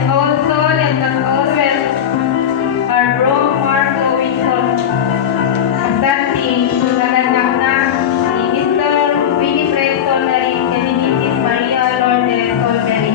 And also, let us all welcome our bro Marco Wilson. Accepting naganak na si Mr. Winifred Solari and Mrs. Maria Lourdes Solveri.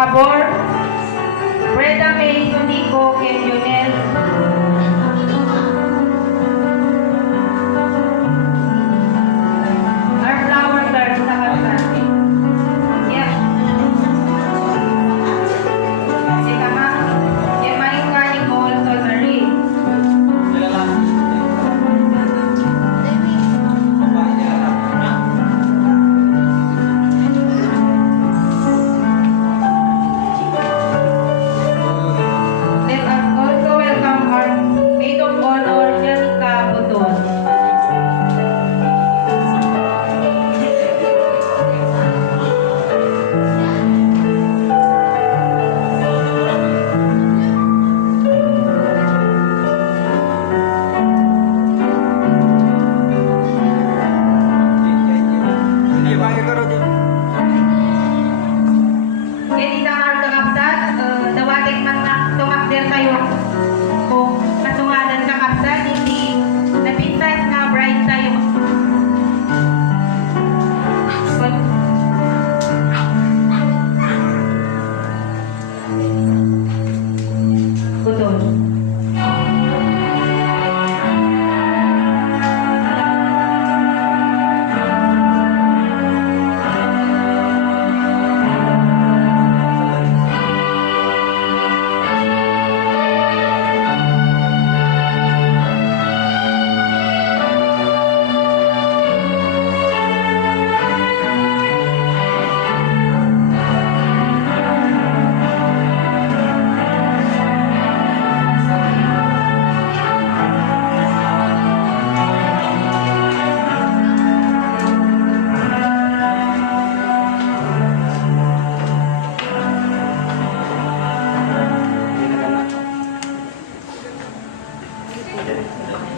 Abor, Breda May Tunico, and Junel. Our flower girl sa kalsati. Yeah. Kasi kama, yung maing kaning mo, Solari. Let us also welcome our maid of honor, Jessica Buton. Jadi tangan kakapsat, dawatin man na tumakdir kayo kung kasungadan kakapsat, hindi napintas na bright tayo. Betul.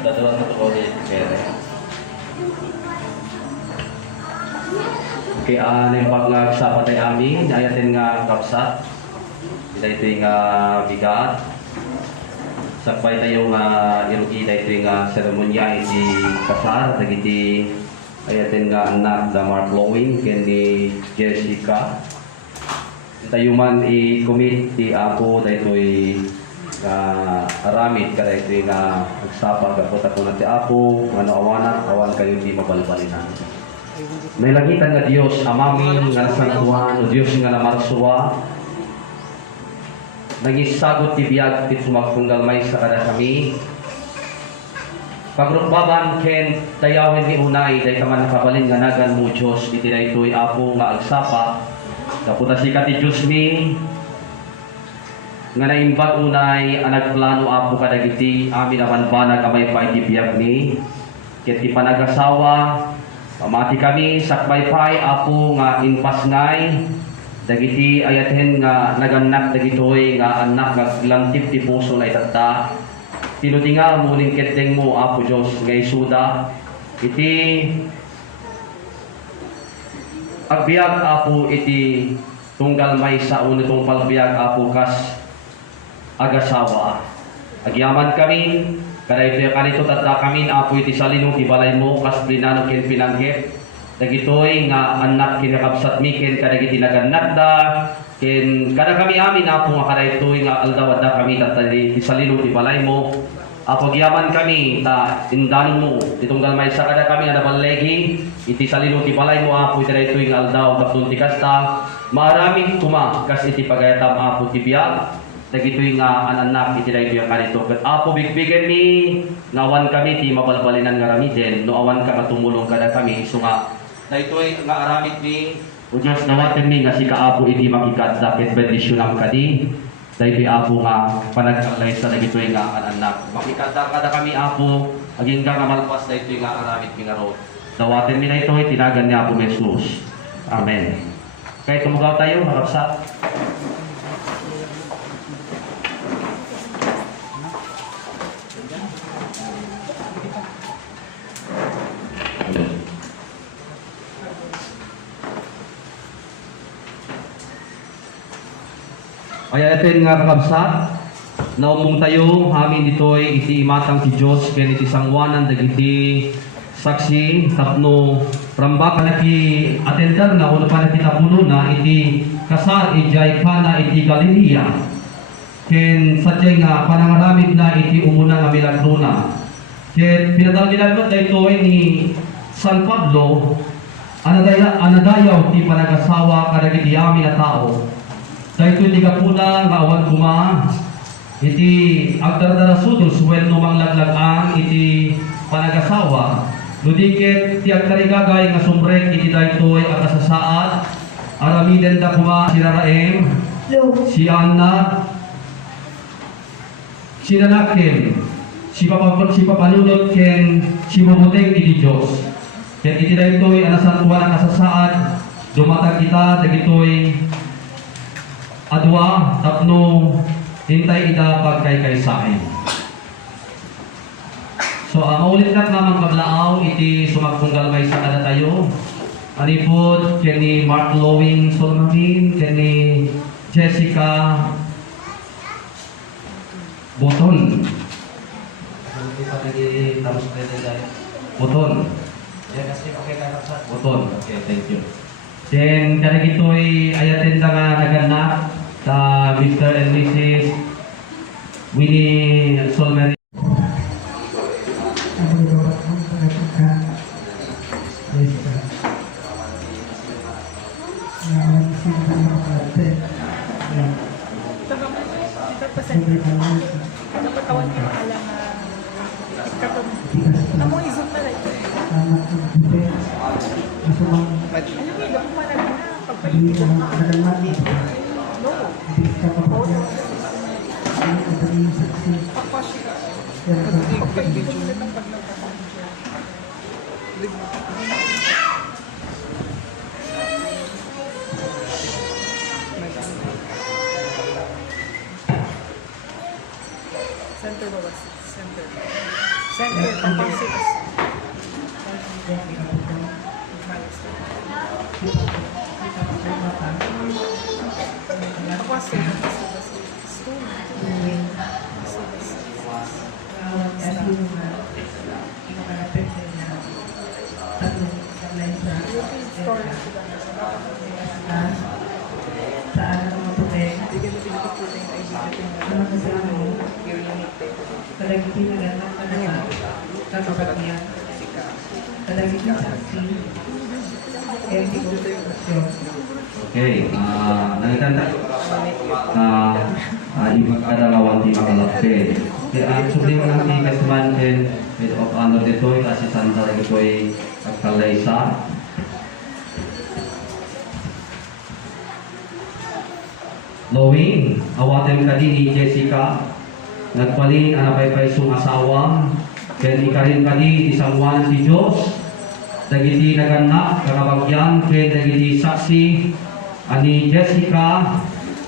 Dadawan mo ko ulit kere. Okay, yung sa patay ami, ayatin nga kapsat. Ito yung bigat. Sakpay tayo nga irugi ito yung seremonya iti kasar. Dagiti ayatin nga anak da Mark Lowing kendi Jessica. Tayo man i-commit ti ako dito aramid kada ito nga nagsapag ako tako na ti ako ano awan kayo di mabalbalinan. May langitan nga Dios amamin nga nasantuhan o Dios nga namarsuwa nagisagot ti biag ti sumagtunggal may sa kada kami pagrukbaban ken dayawin ni unay day kaman nakabalin nga nagan mo Dios iti daytoy ako nga agsapa kaputa sikat ti Dios mi nga naimbag unay nagplano apo kadagiti amin naman ba nagamay pa iti biag ni ket ti panagasawa pamati kami sakbaypay apo nga inpasngay dagiti ayaten nga naganak dagitoy nga anak nga lantip ti puso na itata tinutinga muning keteng mo apo Dios nga isuda iti agbiag apo iti tunggal may sa uno tong palbiag apo kas agasawa. Agyaman kami, kada ito kanito tata kami apo iti salino ti balay mo kas plinano ken pinanggep. Dagitoy nga anak kinakabsat mi ken kadagiti naganak da ken kada kami amin apo nga kada itoy nga aldaw da kami tata ti salino ti balay mo. Apo agyaman kami ta indanon mo itong galmay sa kada kami nga nabalegi iti salino ti balay mo apo iti itoy nga aldaw tapnon ti kasta. Maraming tuma kas iti pagayatam apo ti biag. dagitoy nga anak iti daytoy kanito. Ket Apo bigbigen mi ngawan kami ti mabalbalinan nga ramiden no awan ka matumulong kada kami so nga daytoy nga aramid mi o Diyos nawaten mi nga si kaapo iti makikadda ket bendisyonam kadi. Daytoy Apo nga panagkalay sa dagitoy nga anak. Makikadda kada kami Apo aging ka nga malpas daytoy nga aramid mi nga ro. Dawaten mi daytoy tinagan ni Apo Jesus. Amen. Kaya tumugaw tayo harap sa ayatin nga kakabsat, naumong tayo, amin dito'y iti imatang ti Diyos, ken iti sangwanan, dagiti saksi, tapno, rambak na ki atender na, ulo pa na kitapuno na, iti kasar, ijay ka na, iti Galilea, ken sadyay nga, panangaramid na, iti umuna nga milagro na. Ken pinadal-milagro daytoy ni San Pablo, anadayaw ti panagasawa kadagiti amin na tao, dahil iti kapuna nga awan kuma iti agdardarasudos wenno manglaglagang iti panagasawa nudiket ti agkarigagay nga sumrek iti daytoy akasasaad aramiden da kuma si Raraem si Anna si Nanakem si Papanunod ken si Mamuteng iti Diyos ken iti daytoy anasantuan ang kasasaad dumatag kita dagitoy adwa, tapno, hintay ida pagkay-kaysain. So, maulit na naman kablaaw, iti sumagpunggalmay sa kada tayo. Anipod, kani Mark Lowing Solmamin, kani Jessica Boton. Boton. Boton. Okay, thank you. Then, kada gito'y ayatin na nga naganak sa Mr. and Mrs. Winnie Solmeri. Napatawan ko alam na namo isip na lang. Alam mo, dapat manag na pagpalit ko. No. Pakpas siya. Pagpalit ko ulit ang paglagay. Center ba? Center. Center. Pagpasikas. Ako sa Okay, nagkanta ibang kadalawan di makalapit. Kaya actually mga tigasman and head of honor dito kasi sandar ito ay agkalaysa. Lowing, awaten ka din ni Jessica, nagpalin anapay-pay sung asawa, kaya ikarin ka din isang wan si Diyos, dagiti naganak, kakabagyan, kaya dagiti saksi, ani Jessica,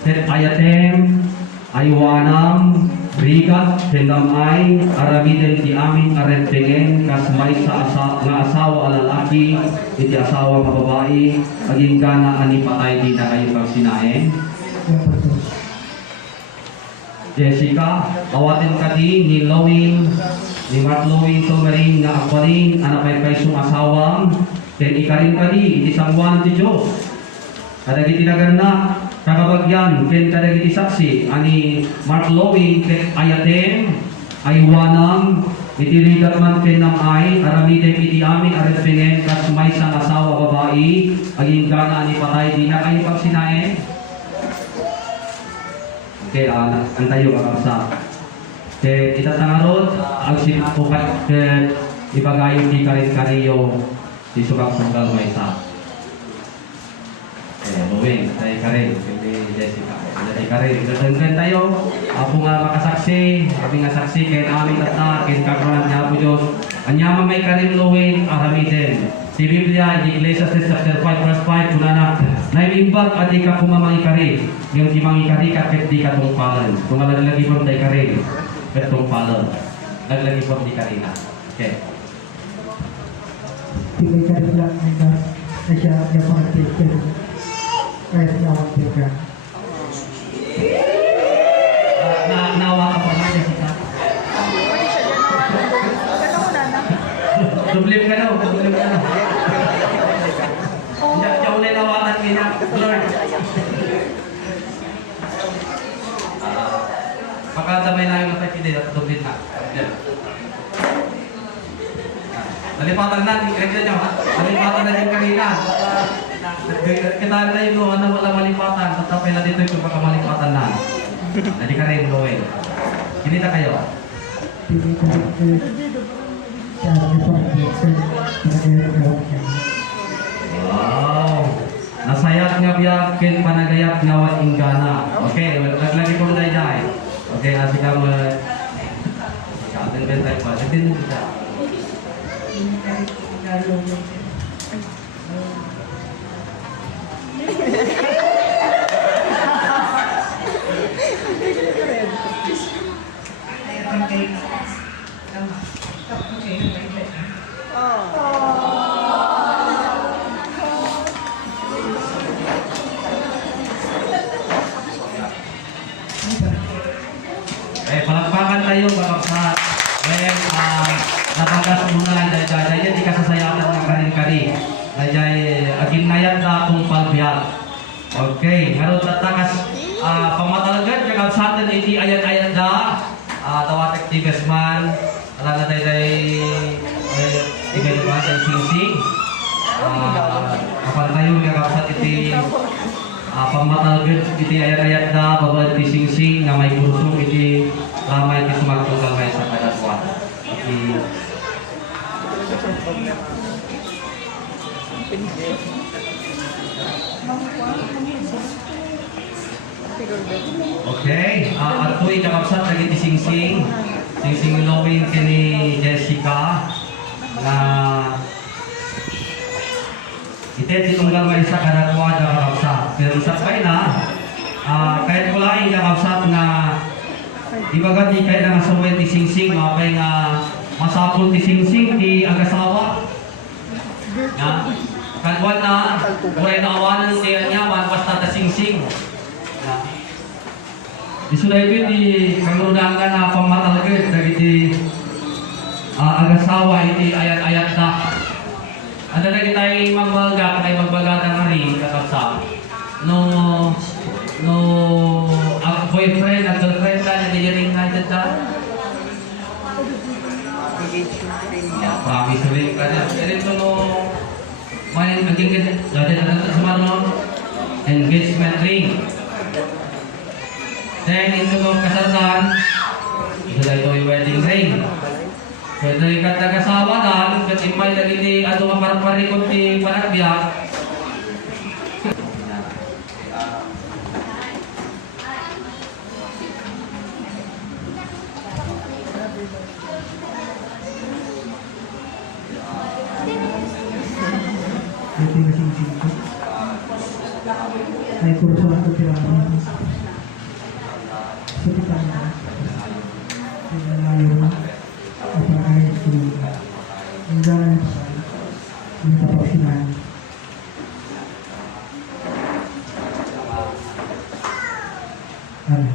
ket ayatem, aywanam, rigat, kendamay, aramiden ti amin, arentengen, kasmay sa asawa alalaki, iti asawa mababae, aging gana ani patay di na kayo pagsinaen. Jessica, awatin ka di ni Lowing, ni Mark Lowing Solmarin nga akwaling anapay sung asawang, ken ikarin ka di, iti sangwan ti Diyos. Kadagiti naganak, kakabagyan, ken kadagiti saksi, ani Mark Lowing, ken ayatem, aywanam, iti rigat man ken namay, aramiden iti amin, aretpingen, kasmay sang asawa babae, aging gana ani patay, di na kayo pagsinaen. Okay, antayo kakabsa. Okay, itatangarod, ang sinukukat ipagayon di karin-kariyo di subak sanggal may isa. Buwing, tayo karin, hindi Jessica. Jadi karin, datangkan tayo, ako nga makasaksi, kami nga saksi, kaya namin tata, kaya kakaroon niya po Diyos. Anyama may karin luwin, aramiden. Si Biblia, di Ecclesiastes chapter 5 verse 5, kunana, naimimbag at di ka kumamang ikari, yung timang ikari ka ket di ka tungpalan. Kung naglagi po tayo karin, ket tungpalan. Naglagi po di karina. Okay. Tinggal cari bilang enggak aja yang mengerti kayak nyawang juga. Nawa ka pa nga, Jessica. Dublim ka na, dublim ka na. Jauh na nawatan niya, Lord. Makadamay na yung napakili at dublim na. Nalipatan na, kaya nyo ha? Nalipatan na yung kanina. Kita na yung ano wala malipatan, tatapay na dito yung pagkamalipatan na. Hindi ka rin gawin. Kinita kayo. Wow! Nasayat nga biyakin panagayat nga wat inggana. Okay, naglagi po tayo dahil. Okay, nasi ka mo. Katin tayo pa. Sabihin mo siya. Palakpakan tayo bakit nabagas muna lang dahil di kasasayatan ng karin-kari. Dahil agin nayat na akong palbiyak. Okay, ngayon tatakas pamatalagad kagab sa atin iti ayan-ayan da tawatek tigas man ala na dahil tigay man dahil singsing kapag tayo kagab sa iti pamatalagad iti ayan-ayan da babad iti singsing na may kursong iti lamay iti sumagtunggal may sa kagaswan iti okay, at po ikakapsat lagi di singsing lowin kini Jessica na ite ditunggal may isa kadatwa na kakapsat pero sakay na kahit wala yung kakapsat na ibagat di kaya nga sumay di singsing mapay nga masapol di singsing di agasawa na kalwan na buhay na awanan siya niya basta ta singsing isuday ko di kanunangan na pamatalagad dagiti agasawa iti ayat-ayat na ano na kita'y magbaga kay magbaga ng hari kakapsa no boyfriend at girlfriend na nandiyaring natin na promise rin ka na ito no may magiging dati na sa engagement ring. Then ito no kasalan ito na ito yung wedding ring. So ito yung katagasawa na katimay lagi ni ato maparparikot ni panagbiyak. Ito yung singsing ko. Ay kurso ako tirahan. Sulitan na. Sinalayo na. Apa ay sila. Ang galang sa yung tapaksinan. Ano?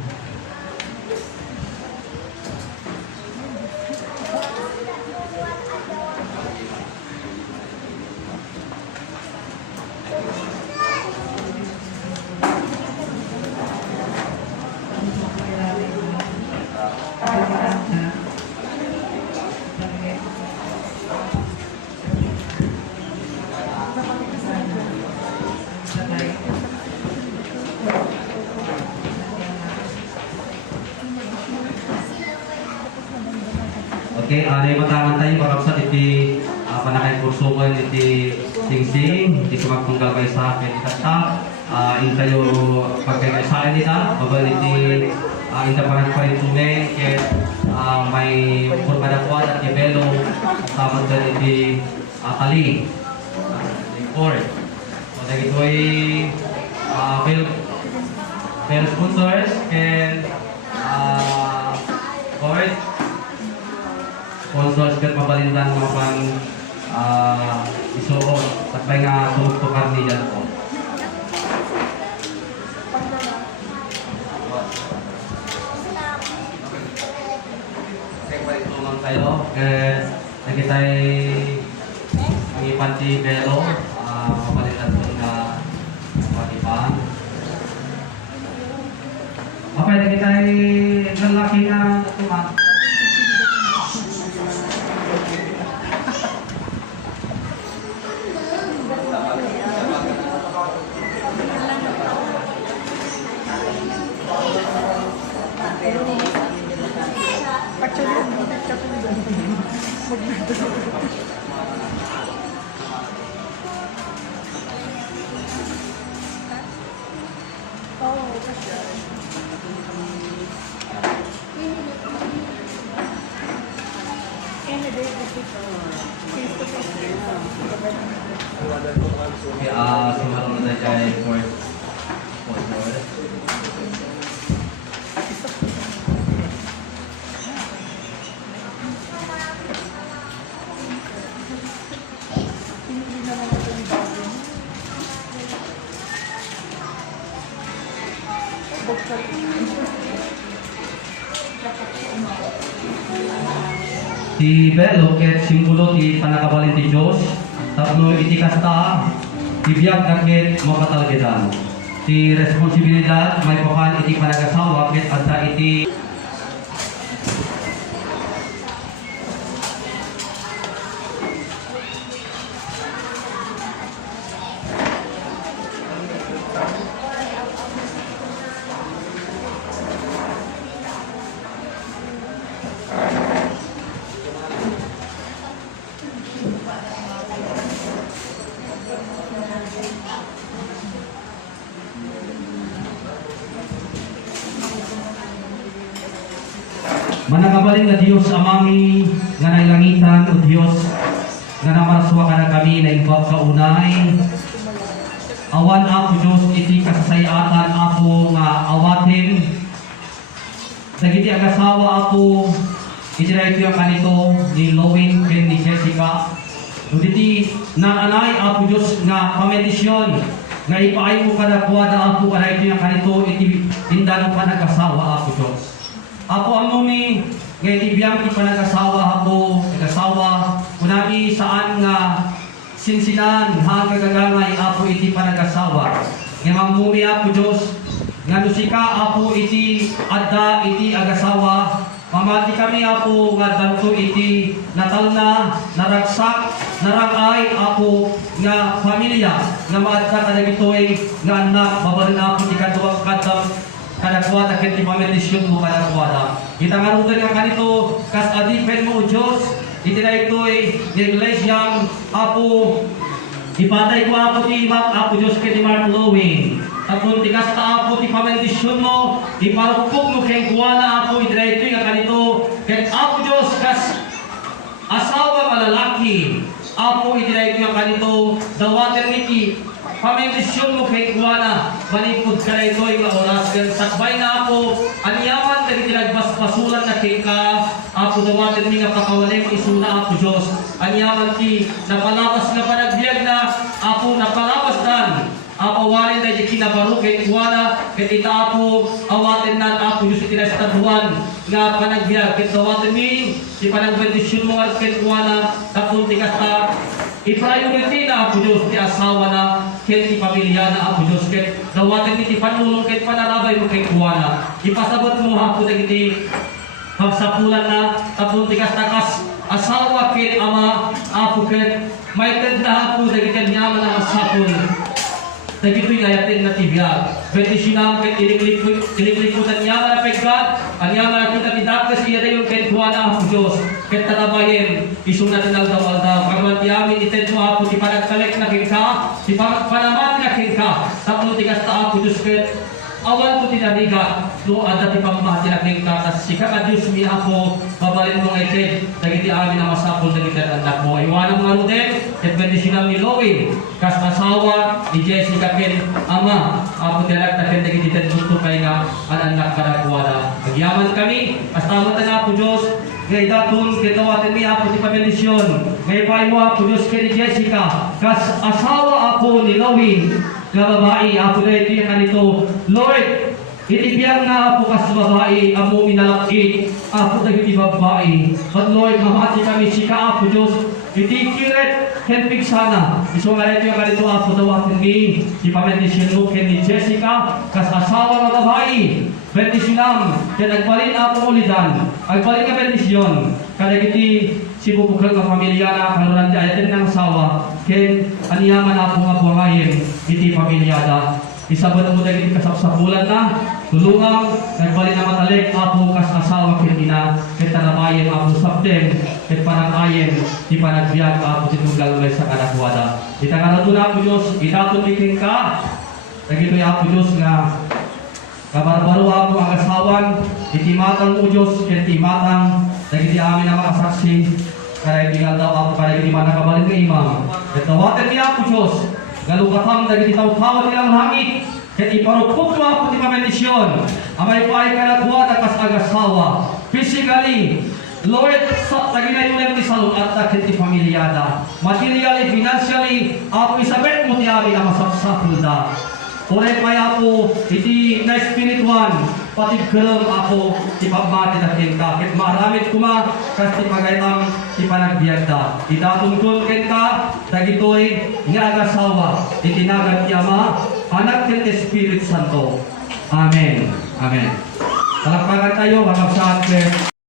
Okay, ada matangan tayo maramsat iti panakay kurso ko iti singsing, iti sumagtunggal kayo sa akin kata, in kayo pagkakay sa akin nila, babal iti inta parang pa rin tume, kaya may purmadakuan at ibelo, tamad ka iti kali, court. So, dahil ito ay fail sponsors and court. Sponsors kat mabalindan mga pang isuot at may nga tulog-tukar niya po. Tulungan kayo nakita'y pangipanti belo mabalindan po nga matipan. Okay, nakita'y lalaki nga tumang. Okay, sumarang na tayo for sponsor. Ti Belo ket simbolo ti panakabalin ti Dios tapno iti kasta tibiyag ket mapatalgedan. Ti responsibilidad may papan iti panagasawa ket adda iti managabalin na Dios amami nga nailangitan o Dios nga namaraswa ka na kami na imbag kaunay awan ako Dios iti kasayatan ako nga awatin dagiti agasawa ako iti ito yung kanito ni Lowen ken ni Jessica diti naanay ako Dios nga pamedisyon nga ipaay mo kadakwada ako kada ito yung kanito iti tindano pa nagasawa ako Dios. Ako ang muni, ngayon ibiyang ipanag-asawa ako, nag-asawa, kunami saan nga sinsinan, hangagagangay ako iti panag-asawa. Ngayon ang muni ako Diyos, nga nusika ako iti adda iti ag-asawa, mamati kami ako nga danto iti natal na, naragsak, narangay ako nga pamilya, nga maadta ka na ito'y nga anak, babalin ako iti kadawang kadam, kadakwada ket ti pamedisyon mo kadakwada. Kita ngarugan nga kanito kas adipen mo Dios iti daytoy nga iglesia apo ipatay ko apo ti imak apo Dios ket ti Mark Lowen. Tapos ti kasta apo ti pamedisyon mo iparupok mo ken kuana apo iti daytoy nga kanito ket apo Dios kas asawa nga lalaki apo iti daytoy nga kanito dawaten niti pamedisyon mo kay kuana malipod ka na ito yung oras yan sakbay na ako anyaman na itinagbas-pasulan na kay ka ako dawatin mi nga pakawalay mo isuna ako Diyos anyaman ti napalabas nga panagbiag na ako napalabas dan ako walin na kinabaro kay kuana kay ita ako awatin na ako Diyos itinastadhuan nga panagbiag kay dawatin mi si panagbendisyon mo at kay kuana tapos ti kasta i-priority na ako Diyos ti asawa na ket ti pamilya na ako Diyos ket dawaten ti panulong ket panarabay mo kay kuana ipasabot mo ako dagiti pagsapulan na tapos ti kastakas asawa ket ama ako ket may tenda ako dagiti nyaman na masapul dagiti ayatin na tibiyag bendisyonam ket ilikliputan nyaman na pegkat anyaman na kita ti dakes iya dayon ket kuwada Apo Diyos, ket tarabayen, isunod na daw-daw. Pagwan ti amin, iten mo Apo, ti panagkalek na ka, ti panaman na ka, tapos tigas ta Apo Diyos, ket awan ko tinariga, no ada ti pamati na ka, tas sika ka Diyos mi Apo, babalin mo iten, dagiti amin na masapol, dagiti anak mo. Iwanan mga ruden, ket bendisyonan ni Loie, kas asawa, ni Jessica ken ama, Apo tinarag taken, dagiti iten gusto kay nga, anak kadakwada. Agyaman kami, astamat na Apo Diyos, ngay datun, kitawatin mi Apo ti pabendisyon, ngay pay mo Apo Diyos ken ni Jessica, kas asawa Apo ni Loie, nga babae, Apo na ito yung kanito, Lord, itibiyang na Apo kas babae, amo minalaki, Apo na iti babae. But Lord, mamati kami sika Apo Diyos, iti kiret, helping sana. Iso nga ito yung kanito Apo dawatin mi, ipamendisyon mo ken ni Jessica, kas asawa nga babae, bendisyonan, ken agbalin Apo ulidan, agbalin ka bendisyon, kadagiti si bubukal ka pamilya na kanuran di ayatin ng asawa, ken aniyaman Apo nga buwangayin, iti pamilyada. Isabot mo dagiti kasapsapulan na, tulungang, nagbalik na matalik, Apo kas asawa ken ina, ket tanabayen Apo sabtem, ket parangayen, di panagbiag Apo tinunggalulay sa kadakwada. Itangarado na Apo Diyos, idatong iking ka, dagito'y Apo Diyos nga, kabarbaro Apo ang asawan, itimatang mo Diyos, ket timatang, dagiti amin na makasaksi, kaya tinggal daw Apo, kaya hindi man nakabalin ka imam. Ket tawaten niya Apo Diyos, galugatang dagiti tawtawa nilang hangit, ket iparupok mo Apo ti pamendisyon, amay paay kalagwada kas agasawa, physically, Lord, sa taginayunan ti salon at ket ti pamilyada, materially, financially, Apo isabet mo ti amin na masapsapul da. Oray pay Apo, iti na spirituan, pati kerem Apo, ti pabati na ken ka, ket maramit kuma, kas ti pagaytang ti panagbiag da. Idatungkol ken ka, dagitoy nga agasawa, itinagan ti Ama, Anak ken ti Espiritu Santo. Amen. Amen. Palakpakan tayo, kakabsaan